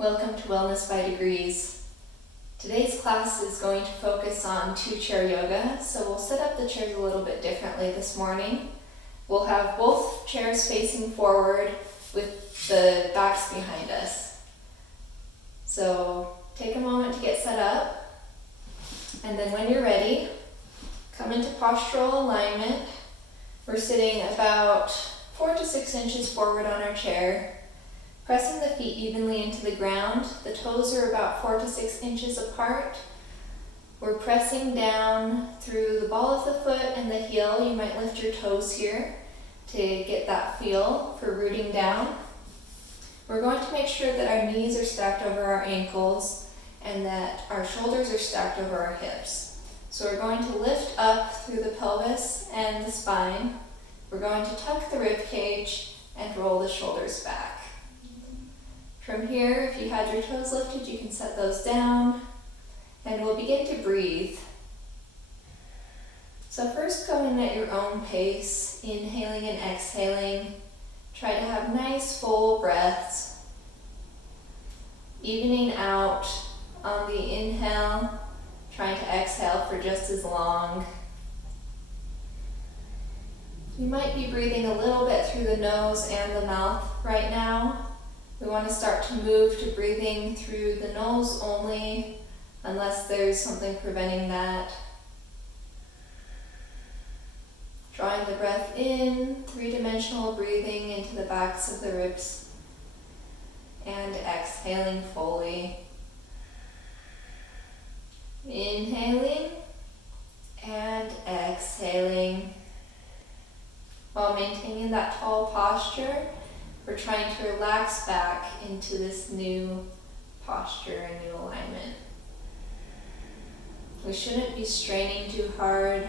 Welcome to Wellness by Degrees. Today's class is going to focus on two-chair yoga, so we'll set up the chairs a little bit differently this morning. We'll have both chairs facing forward with the backs behind us. So take a moment to get set up, and then when you're ready, come into postural alignment. We're sitting about 4 to 6 inches forward on our chair, pressing the feet evenly into the ground. The toes are about 4 to 6 inches apart. We're pressing down through the ball of the foot and the heel. You might lift your toes here to get that feel for rooting down. We're going to make sure that our knees are stacked over our ankles and that our shoulders are stacked over our hips. So we're going to lift up through the pelvis and the spine. We're going to tuck the rib cage and roll the shoulders back. From here, if you had your toes lifted, you can set those down, and we'll begin to breathe. So first, go in at your own pace, inhaling and exhaling. Try to have nice full breaths, evening out on the inhale, trying to exhale for just as long. You might be breathing a little bit through the nose and the mouth right now. We want to start to move to breathing through the nose only, unless there's something preventing that. Drawing the breath in, three-dimensional breathing into the backs of the ribs, and exhaling fully. Inhaling and exhaling. While maintaining that tall posture, we're trying to relax back into this new posture and new alignment. We shouldn't be straining too hard,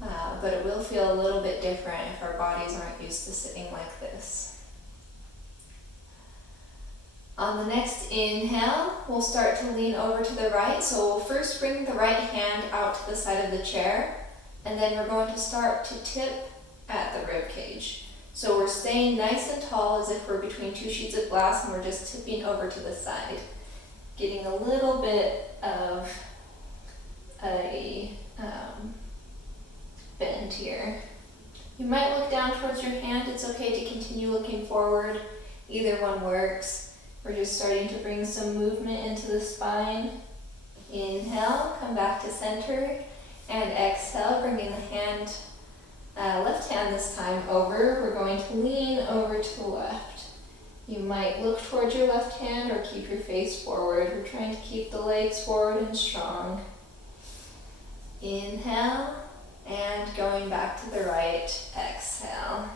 but it will feel a little bit different if our bodies aren't used to sitting like this. On the next inhale, we'll start to lean over to the right. So we'll first bring the right hand out to the side of the chair, and then we're going to start to tip at the rib cage. So we're staying nice and tall as if we're between two sheets of glass, and we're just tipping over to the side, getting a little bit of a bend here. You might look down towards your hand. It's okay to continue looking forward. Either one works. We're just starting to bring some movement into the spine. Inhale, come back to center, and exhale, bringing the hand left hand this time over. We're going to lean over to the left. You might look towards your left hand or keep your face forward. We're trying to keep the legs forward and strong. Inhale, and going back to the right, exhale.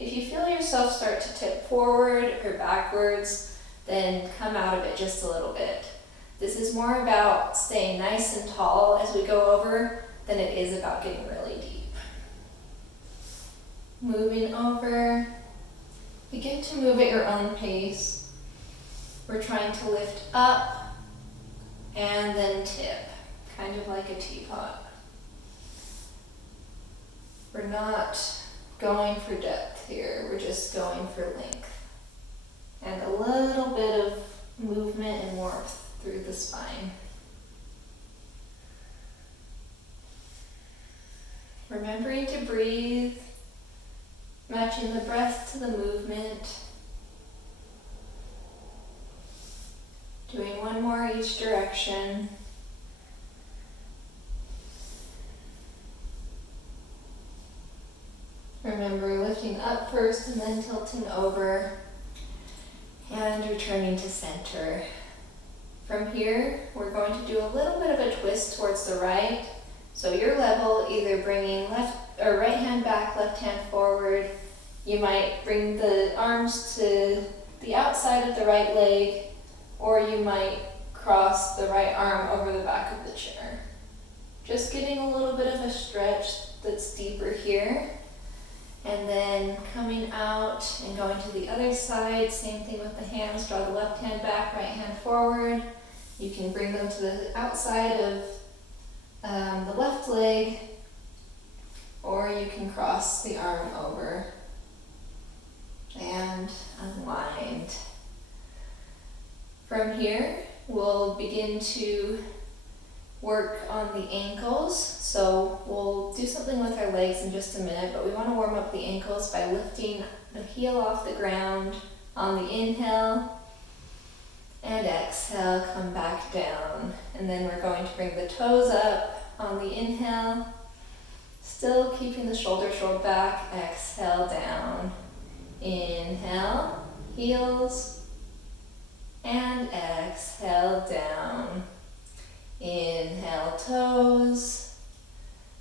If you feel yourself start to tip forward or backwards, then come out of it just a little bit. This is more about staying nice and tall as we go over than it is about getting really deep. Moving over, begin to move at your own pace. We're trying to lift up and then tip, kind of like a teapot. We're not going for depth here, we're just going for length. And a little bit of movement and warmth through the spine. Remembering to breathe, matching the breath to the movement. Doing one more each direction. Remember lifting up first and then tilting over and returning to center. From here, we're going to do a little bit of a twist towards the right. So you're level, either bringing left or right hand back, left hand forward. You might bring the arms to the outside of the right leg, or you might cross the right arm over the back of the chair. Just getting a little bit of a stretch that's deeper here. And then coming out and going to the other side, same thing with the hands. Draw the left hand back, right hand forward. You can bring them to the outside of the left leg, or you can cross the arm over and unwind. From here, we'll begin to work on the ankles. So we'll do something with our legs in just a minute, but we want to warm up the ankles by lifting the heel off the ground on the inhale, and exhale, come back down. And then we're going to bring the toes up on the inhale, still keeping the shoulders rolled back, exhale down. Inhale, heels, and exhale down. Inhale, toes,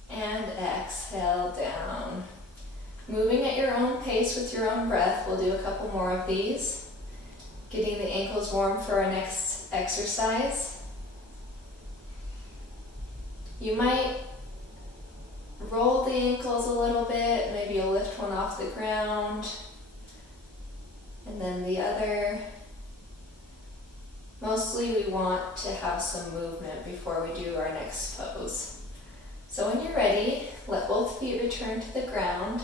and exhale down. Moving at your own pace with your own breath. We'll do a couple more of these. Getting the ankles warm for our next exercise. You might roll the ankles a little bit. Maybe you'll lift one off the ground, and then the other. Mostly we want to have some movement before we do our next pose. So when you're ready, let both feet return to the ground,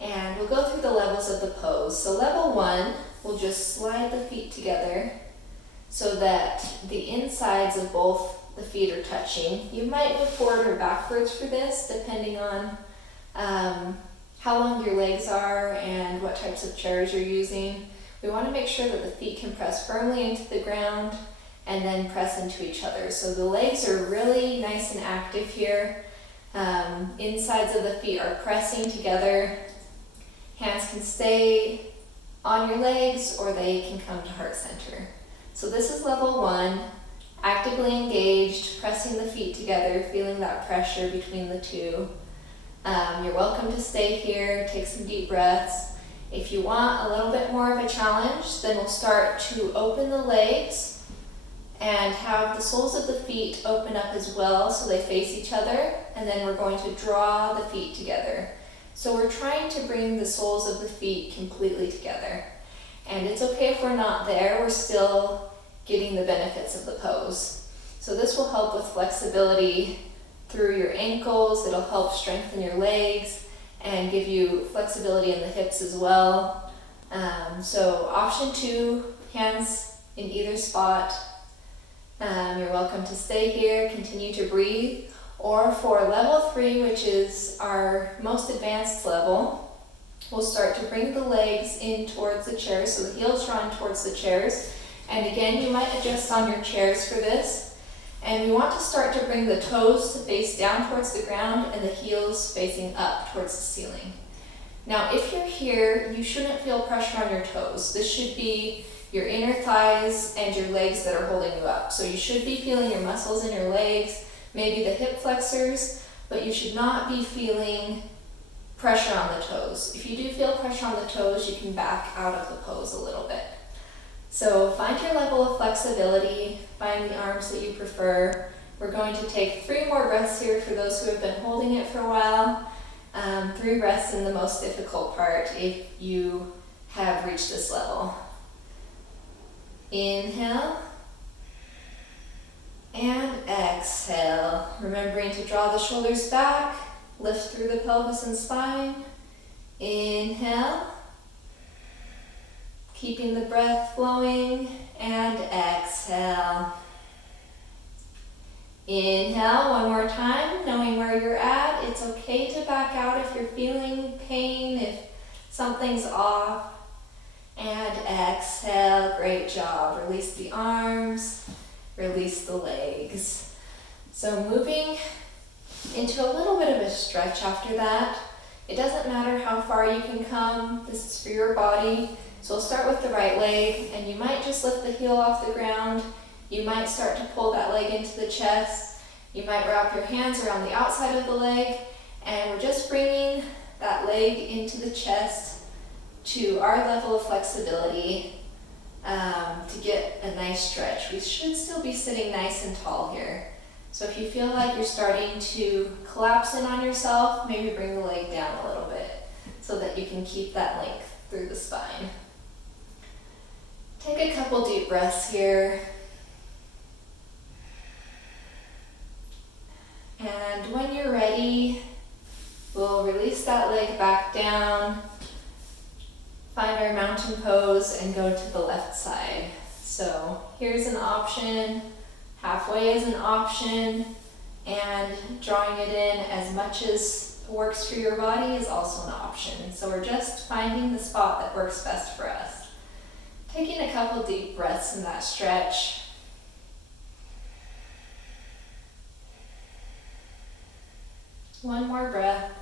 and we'll go through the levels of the pose. So level 1, we'll just slide the feet together so that the insides of both the feet are touching. You might move forward or backwards for this, depending on how long your legs are and what types of chairs you're using. We want to make sure that the feet can press firmly into the ground and then press into each other. So the legs are really nice and active here. Insides of the feet are pressing together. Hands can stay on your legs or they can come to heart center. So this is level 1, actively engaged, pressing the feet together, feeling that pressure between the two. You're welcome to stay here, take some deep breaths. If you want a little bit more of a challenge, then we'll start to open the legs and have the soles of the feet open up as well so they face each other, and then we're going to draw the feet together. So we're trying to bring the soles of the feet completely together. And it's okay if we're not there, we're still getting the benefits of the pose. So this will help with flexibility through your ankles, it'll help strengthen your legs, and give you flexibility in the hips as well. So option 2, hands in either spot. You're welcome to stay here, continue to breathe. Or for level 3, which is our most advanced level, we'll start to bring the legs in towards the chairs, so the heels drawn towards the chairs. And again, you might adjust on your chairs for this. And we want to start to bring the toes to face down towards the ground and the heels facing up towards the ceiling. Now, if you're here, you shouldn't feel pressure on your toes. This should be your inner thighs and your legs that are holding you up. So you should be feeling your muscles in your legs, maybe the hip flexors, but you should not be feeling pressure on the toes. If you do feel pressure on the toes, you can back out of the pose a little bit. So find your level of flexibility, find the arms that you prefer. We're going to take 3 more breaths here for those who have been holding it for a while. 3 breaths in the most difficult part if you have reached this level. Inhale and exhale. Remembering to draw the shoulders back, lift through the pelvis and spine. Inhale. Keeping the breath flowing, and exhale. Inhale one more time, knowing where you're at. It's okay to back out if you're feeling pain, if something's off. And exhale, great job. Release the arms, release the legs. So moving into a little bit of a stretch after that. It doesn't matter how far you can come, this is for your body. So we'll start with the right leg, and you might just lift the heel off the ground. You might start to pull that leg into the chest. You might wrap your hands around the outside of the leg, and we're just bringing that leg into the chest to our level of flexibility to get a nice stretch. We should still be sitting nice and tall here. So if you feel like you're starting to collapse in on yourself, maybe bring the leg down a little bit so that you can keep that length through the spine. Take a couple deep breaths here. And when you're ready, we'll release that leg back down, find our mountain pose, and go to the left side. So here's an option, halfway is an option, and drawing it in as much as works for your body is also an option. So we're just finding the spot that works best for us. Taking a couple deep breaths in that stretch. One more breath.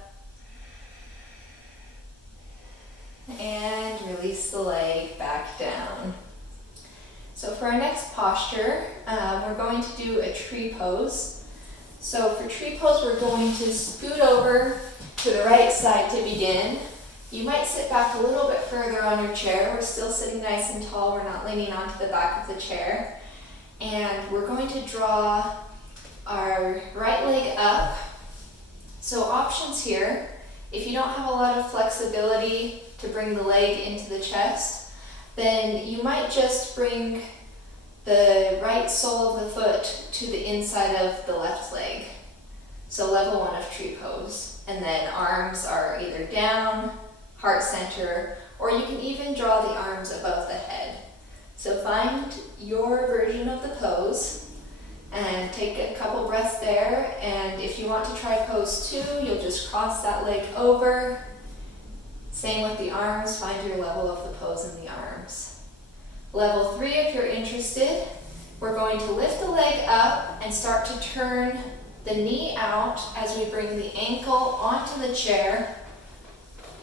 And release the leg back down. So for our next posture, we're going to do a tree pose. So for tree pose, we're going to scoot over to the right side to begin. You might sit back a little bit further on your chair. We're still sitting nice and tall. We're not leaning onto the back of the chair. And we're going to draw our right leg up. So options here, if you don't have a lot of flexibility to bring the leg into the chest, then you might just bring the right sole of the foot to the inside of the left leg. So level 1 of tree pose. And then arms are either down, heart center, or you can even draw the arms above the head. So find your version of the pose and take a couple breaths there. And if you want to try pose 2, you'll just cross that leg over. Same with the arms, find your level of the pose in the arms. Level 3, if you're interested, we're going to lift the leg up and start to turn the knee out as we bring the ankle onto the chair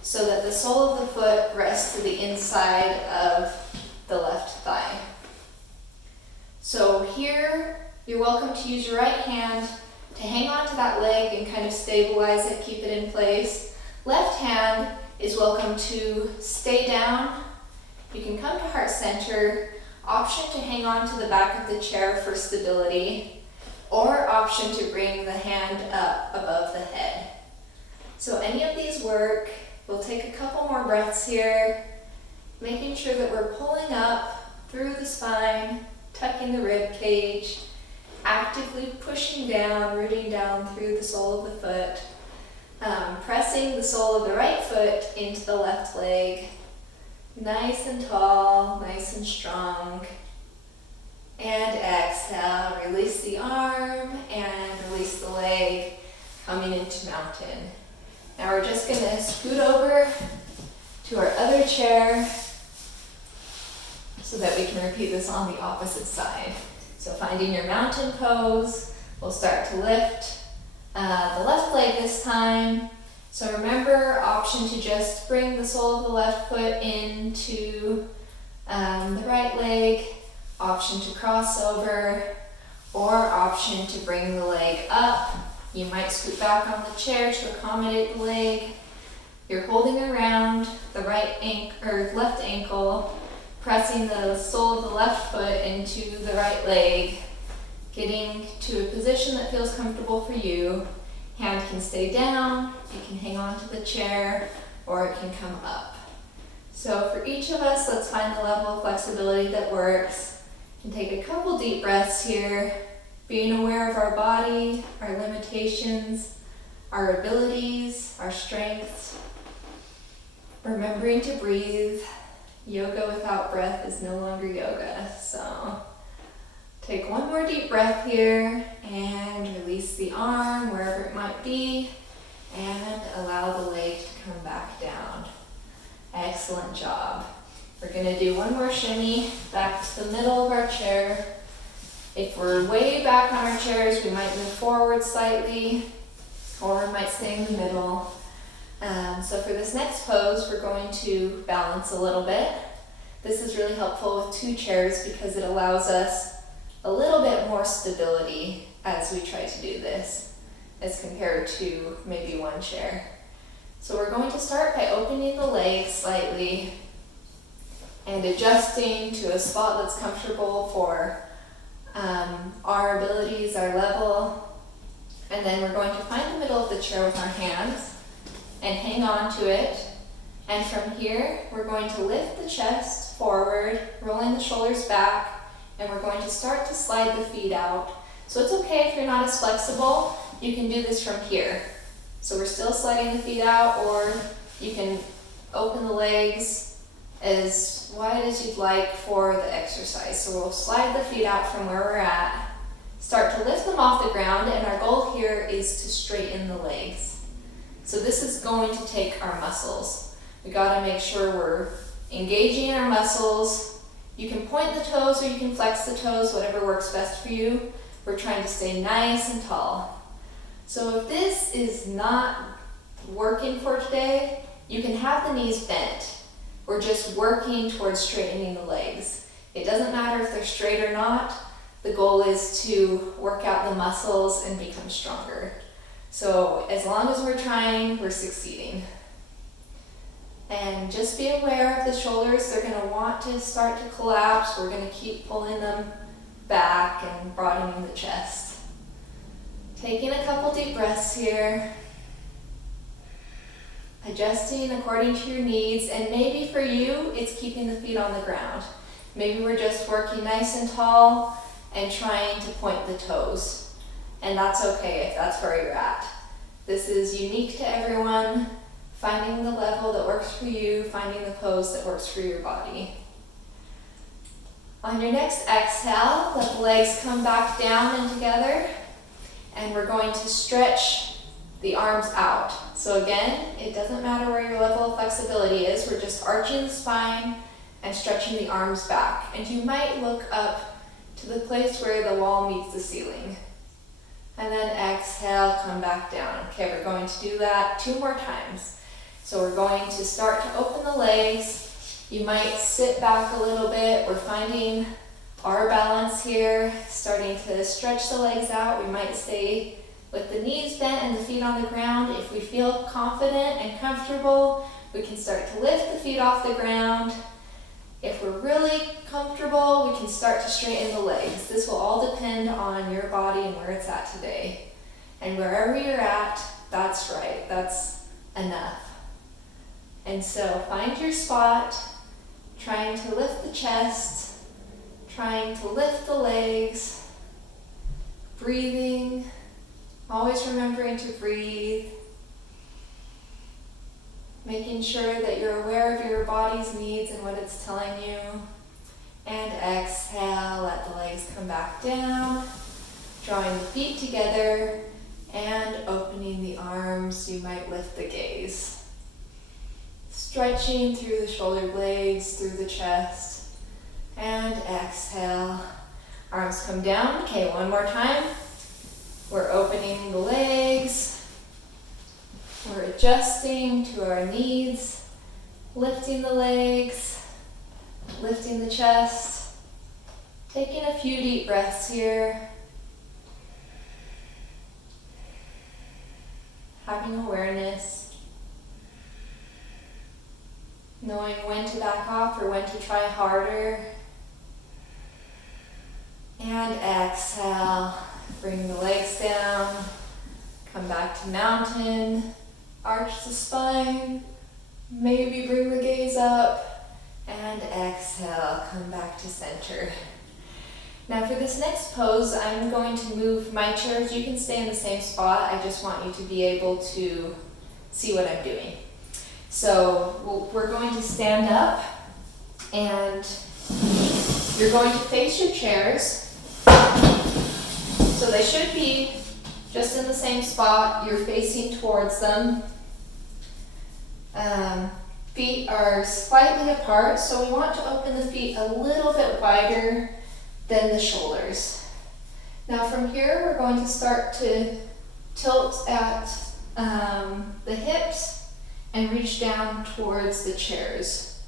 so that the sole of the foot rests to the inside of the left thigh. So here, you're welcome to use your right hand to hang on to that leg and kind of stabilize it, keep it in place. Left hand is welcome to stay down. You can come to heart center, option to hang on to the back of the chair for stability, or option to bring the hand up above the head. So any of these work. We'll take a couple more breaths here, making sure that we're pulling up through the spine, tucking the rib cage, actively pushing down, rooting down through the sole of the foot, pressing the sole of the right foot into the left leg, nice and tall, nice and strong. And exhale, release the arm and release the leg, coming into mountain. Now we're just going to scoot over to our other chair so that we can repeat this on the opposite side. So finding your mountain pose, we'll start to lift the left leg this time. So remember, option to just bring the sole of the left foot into the right leg, option to cross over, or option to bring the leg up. You might scoot back on the chair to accommodate the leg. You're holding around the left ankle, pressing the sole of the left foot into the right leg, getting to a position that feels comfortable for you. Hand can stay down, it can hang on to the chair, or it can come up. So for each of us, let's find the level of flexibility that works. And take a couple deep breaths here, being aware of our body, our limitations, our abilities, our strengths. Remembering to breathe. Yoga without breath is no longer yoga. So take one more deep breath here and release the arm wherever it might be and allow the leg to come back down. Excellent job. We're going to do one more shimmy back to the middle of our chair. If we're way back on our chairs, we might move forward slightly, or we might stay in the middle. So for this next pose, we're going to balance a little bit. This is really helpful with 2 chairs because it allows us a little bit more stability as we try to do this, as compared to maybe 1 chair. So we're going to start by opening the legs slightly and adjusting to a spot that's comfortable for our abilities, our level. And then we're going to find the middle of the chair with our hands and hang on to it. And from here, we're going to lift the chest forward, rolling the shoulders back, and we're going to start to slide the feet out. So it's okay if you're not as flexible, you can do this from here. So we're still sliding the feet out, or you can open the legs as wide as you'd like for the exercise. So we'll slide the feet out from where we're at, start to lift them off the ground, and our goal here is to straighten the legs. So this is going to take our muscles. We gotta make sure we're engaging our muscles. You can point the toes or you can flex the toes, whatever works best for you. We're trying to stay nice and tall. So if this is not working for today, you can have the knees bent. We're just working towards straightening the legs. It doesn't matter if they're straight or not. The goal is to work out the muscles and become stronger. So as long as we're trying, we're succeeding. And just be aware of the shoulders. They're going to want to start to collapse. We're going to keep pulling them back and broadening the chest. Taking a couple deep breaths here. Adjusting according to your needs, and maybe for you, it's keeping the feet on the ground. Maybe we're just working nice and tall and trying to point the toes. And that's okay if that's where you're at. This is unique to everyone, finding the level that works for you, finding the pose that works for your body. On your next exhale, let the legs come back down and together, and we're going to stretch the arms out. So again, it doesn't matter where your level of flexibility is, we're just arching the spine and stretching the arms back. And you might look up to the place where the wall meets the ceiling. And then exhale, come back down. Okay, we're going to do that 2 more times. So we're going to start to open the legs. You might sit back a little bit. We're finding our balance here, starting to stretch the legs out. We might stay with the knees bent and the feet on the ground. If we feel confident and comfortable, we can start to lift the feet off the ground. If we're really comfortable, we can start to straighten the legs. This will all depend on your body and where it's at today. And wherever you're at, that's right, that's enough. And so find your spot, trying to lift the chest, trying to lift the legs, breathing. Always remembering to breathe, making sure that you're aware of your body's needs and what it's telling you. And exhale, let the legs come back down, drawing the feet together and opening the arms. You might lift the gaze. Stretching through the shoulder blades, through the chest, and exhale. Arms come down. Okay, one more time. We're opening the legs, we're adjusting to our needs, lifting the legs, lifting the chest, taking a few deep breaths here, having awareness, knowing when to back off or when to try harder, and exhale. Bring the legs down, come back to mountain, arch the spine, maybe bring the gaze up, and exhale, come back to center. Now for this next pose, I'm going to move my chairs. You can stay in the same spot. I just want you to be able to see what I'm doing. So we're going to stand up, and you're going to face your chairs. So they should be just in the same spot. You're facing towards them. Feet are slightly apart, so we want to open the feet a little bit wider than the shoulders. Now from here, we're going to start to tilt at the hips and reach down towards the chairs.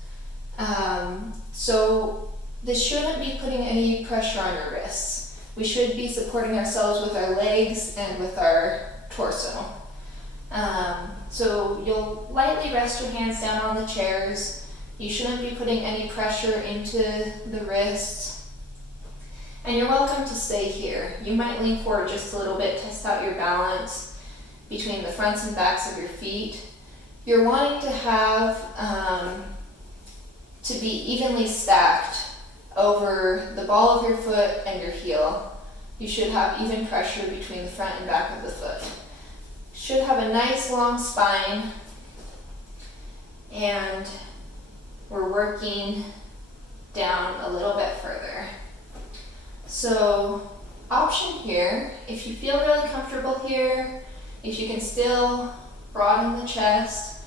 So this shouldn't be putting any pressure on your wrists. We should be supporting ourselves with our legs and with our torso. So you'll lightly rest your hands down on the chairs. You shouldn't be putting any pressure into the wrists. And you're welcome to stay here. You might lean forward just a little bit, test out your balance between the fronts and backs of your feet. You're wanting to have to be evenly stacked over the ball of your foot and your heel. You should have even pressure between the front and back of the foot. Should have a nice long spine, and we're working down a little bit further. So option here, if you feel really comfortable here, if you can still broaden the chest,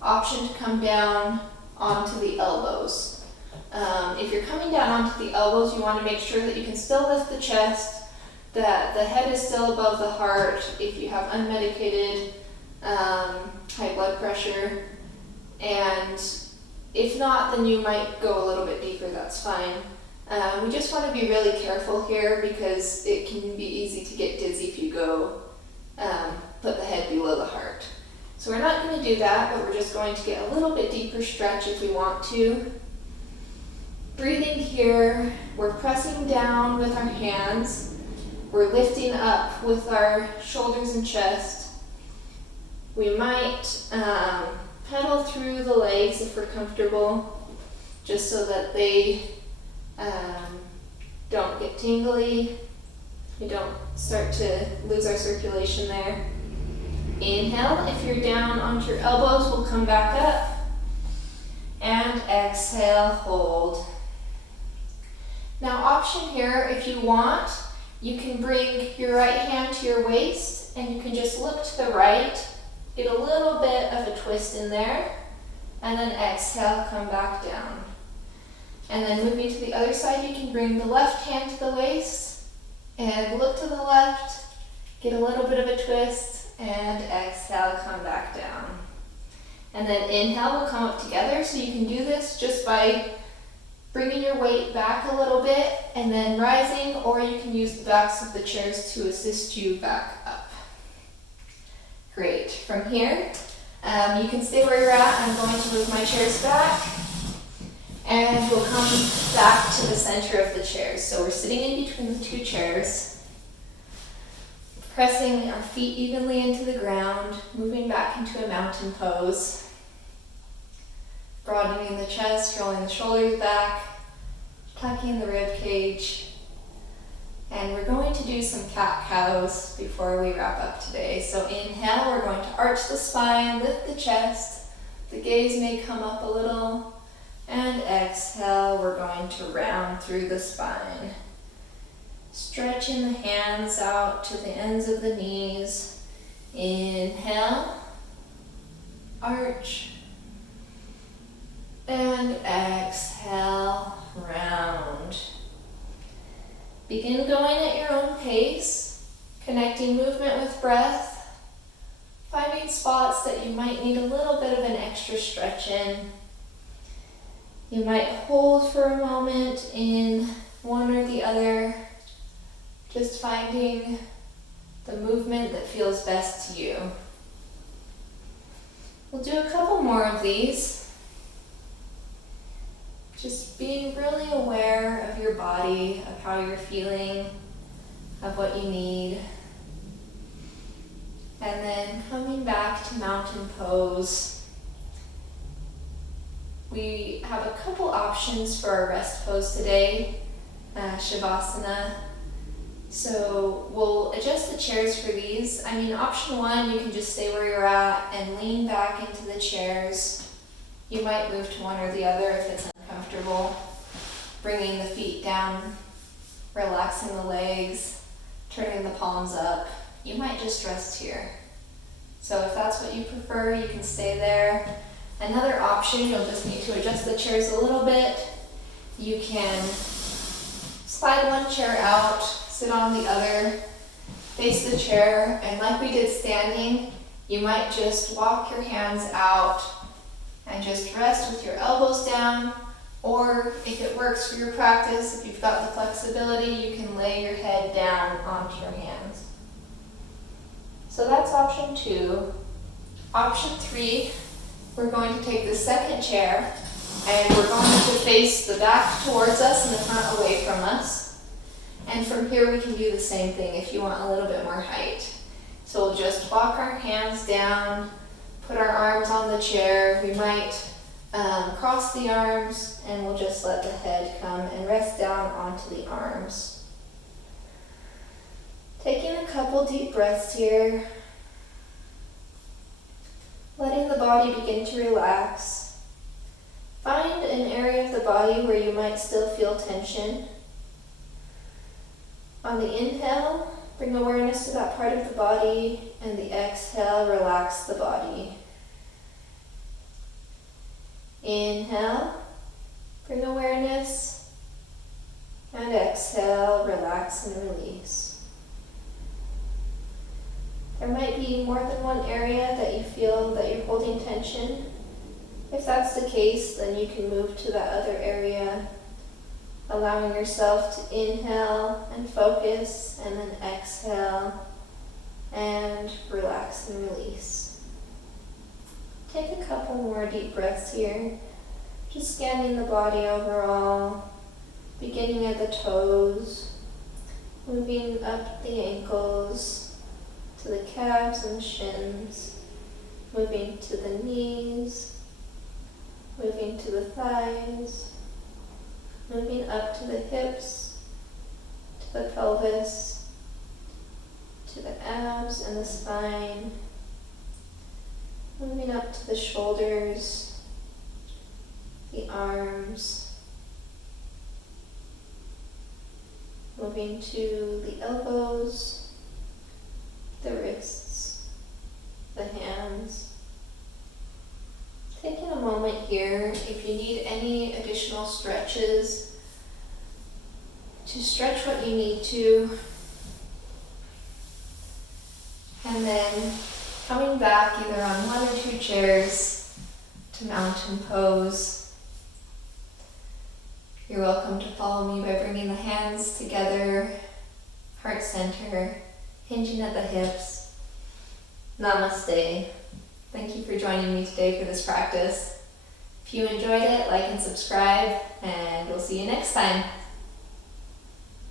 option to come down onto the elbows. If you're coming down onto the elbows, you want to make sure that you can still lift the chest, that the head is still above the heart. If you have unmedicated high blood pressure, and if not, then you might go a little bit deeper, that's fine. We just want to be really careful here because it can be easy to get dizzy if you go put the head below the heart. So we're not going to do that, but we're just going to get a little bit deeper stretch if we want to. Breathing here, we're pressing down with our hands, we're lifting up with our shoulders and chest. We might pedal through the legs if we're comfortable, just so that they don't get tingly, we don't start to lose our circulation there. Inhale, if you're down onto your elbows, we'll come back up, and exhale, hold. Now option here, if you want, you can bring your right hand to your waist and you can just look to the right, get a little bit of a twist in there, and then exhale, come back down. And then moving to the other side, you can bring the left hand to the waist and look to the left, get a little bit of a twist, and exhale, come back down. And then inhale, we'll come up together. So you can do this just by bringing your weight back a little bit and then rising, or you can use the backs of the chairs to assist you back up. Great. From here, you can stay where you're at. I'm going to move my chairs back, and we'll come back to the center of the chairs. So we're sitting in between the two chairs, pressing our feet evenly into the ground, moving back into a mountain pose. Broadening the chest, rolling the shoulders back, tucking the rib cage. And we're going to do some cat-cows before we wrap up today. So inhale, we're going to arch the spine, lift the chest. The gaze may come up a little. And exhale, we're going to round through the spine. Stretching the hands out to the ends of the knees. Inhale, arch. And exhale, round. Begin going at your own pace, connecting movement with breath, finding spots that you might need a little bit of an extra stretch in. You might hold for a moment in one or the other, just finding the movement that feels best to you. We'll do a couple more of these. Just being really aware of your body, of how you're feeling, of what you need. And then coming back to mountain pose. We have a couple options for our rest pose today, Shavasana. So we'll adjust the chairs for these. Option one, you can just stay where you're at and lean back into the chairs. You might move to one or the other if it's uncomfortable. Bringing the feet down, relaxing the legs, turning the palms up. You might just rest here. So if that's what you prefer, you can stay there. Another option, you'll just need to adjust the chairs a little bit. You can slide one chair out, sit on the other, face the chair, and like we did standing, you might just walk your hands out and just rest with your elbows down, or if it works for your practice, if you've got the flexibility, you can lay your head down onto your hands. So that's option two. Option three, we're going to take the second chair and we're going to face the back towards us and the front away from us. And from here we can do the same thing if you want a little bit more height. So we'll just walk our hands down, put our arms on the chair. We might cross the arms, and we'll just let the head come and rest down onto the arms. Taking a couple deep breaths here. Letting the body begin to relax. Find an area of the body where you might still feel tension. On the inhale, bring awareness to that part of the body, and the exhale, relax the body. Inhale, bring awareness, and exhale, relax and release. There might be more than one area that you feel that you're holding tension. If that's the case, then you can move to that other area, allowing yourself to inhale and focus, and then exhale and relax and release. Take a couple more deep breaths here, just scanning the body overall, beginning at the toes, moving up the ankles, to the calves and shins, moving to the knees, moving to the thighs, moving up to the hips, to the pelvis, to the abs and the spine, moving up to the shoulders, the arms, moving to the elbows, the wrists, the hands. Taking a moment here, if you need any additional stretches, to stretch what you need to. And then coming back either on one or two chairs to mountain pose. You're welcome to follow me by bringing the hands together, heart center, hinging at the hips. Namaste. Thank you for joining me today for this practice. If you enjoyed it, like and subscribe, and we'll see you next time.